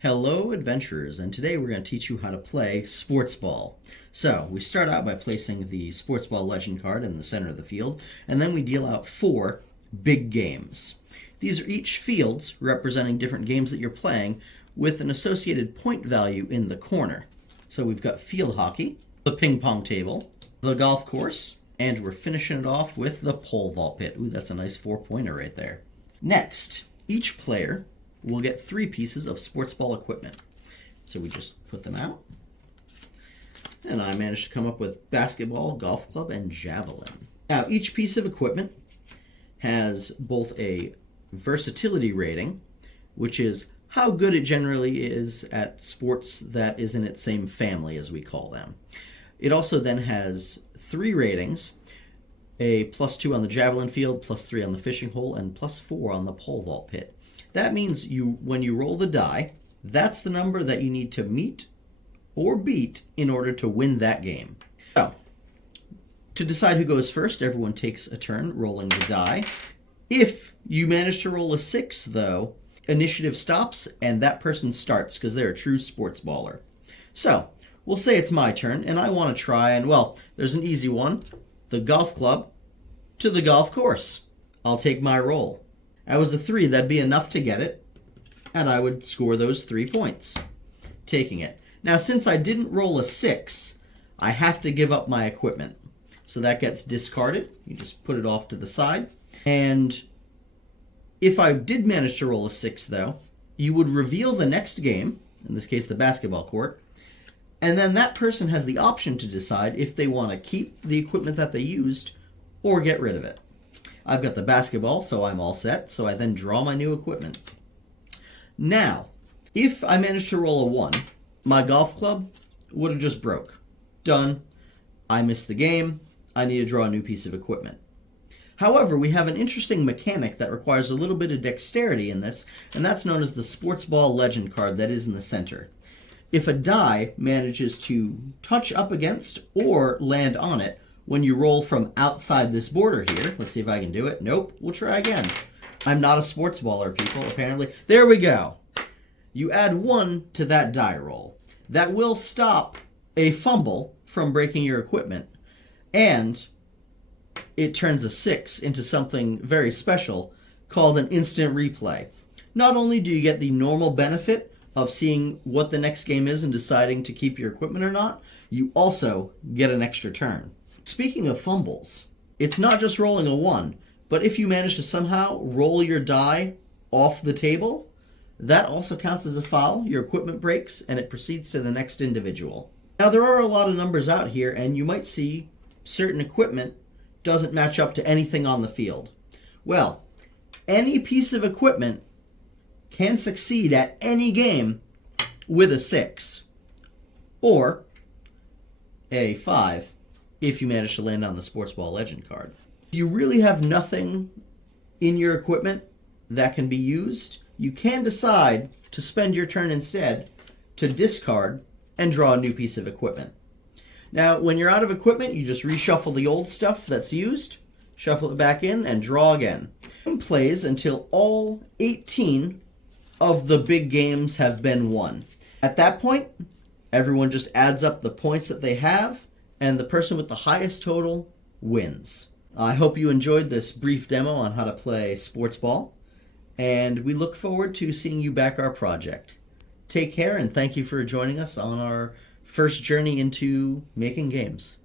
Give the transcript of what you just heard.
Hello adventurers, and today we're going to teach you how to play sports ball. So we start out by placing the sports ball legend card in the center of the field, and then we deal out 4 big games. These are each fields representing different games that you're playing with an associated point value in the corner. So we've got field hockey, the ping pong table, the golf course, and we're finishing it off with the pole vault pit. Ooh, that's a nice 4-pointer right there. Next, each player will get 3 pieces of sports ball equipment. So we just put them out. And I managed to come up with basketball, golf club, and javelin. Now, each piece of equipment has both a versatility rating, which is how good it generally is at sports that is in its same family, as we call them. It also then has 3 ratings, a +2 on the javelin field, +3 on the fishing hole, and +4 on the pole vault pit. That means when you roll the die, that's the number that you need to meet or beat in order to win that game. So, to decide who goes first, everyone takes a turn rolling the die. If you manage to roll a 6, though, initiative stops and that person starts because they're a true sports baller. So, we'll say it's my turn and I want to try, and well, there's an easy one. The golf club to the golf course. I'll take my roll. That was a 3, that'd be enough to get it, and I would score those 3 points, taking it. Now, since I didn't roll a 6, I have to give up my equipment. So that gets discarded. You just put it off to the side. And if I did manage to roll a 6, though, you would reveal the next game, in this case the basketball court, and then that person has the option to decide if they want to keep the equipment that they used or get rid of it. I've got the basketball, so I'm all set, so I then draw my new equipment. Now, if I managed to roll a 1, my golf club would have just broke. Done. I missed the game. I need to draw a new piece of equipment. However, we have an interesting mechanic that requires a little bit of dexterity in this, and that's known as the sports ball legend card that is in the center. If a die manages to touch up against or land on it, when you roll from outside this border here, let's see if I can do it. Nope, we'll try again. I'm not a sports baller, people, apparently. There we go. You add 1 to that die roll. That will stop a fumble from breaking your equipment, and it turns a 6 into something very special called an instant replay. Not only do you get the normal benefit of seeing what the next game is and deciding to keep your equipment or not, you also get an extra turn. Speaking of fumbles, it's not just rolling a 1, but if you manage to somehow roll your die off the table, that also counts as a foul. Your equipment breaks and it proceeds to the next individual. Now, there are a lot of numbers out here, and you might see certain equipment doesn't match up to anything on the field. Well, any piece of equipment can succeed at any game with a 6 or a 5 if you manage to land on the sports ball legend card. If you really have nothing in your equipment that can be used, you can decide to spend your turn instead to discard and draw a new piece of equipment. Now, when you're out of equipment, you just reshuffle the old stuff that's used, shuffle it back in, and draw again. It plays until all 18 of the big games have been won. At that point, everyone just adds up the points that they have, and the person with the highest total wins. I hope you enjoyed this brief demo on how to play sports ball, and we look forward to seeing you back our project. Take care, and thank you for joining us on our first journey into making games.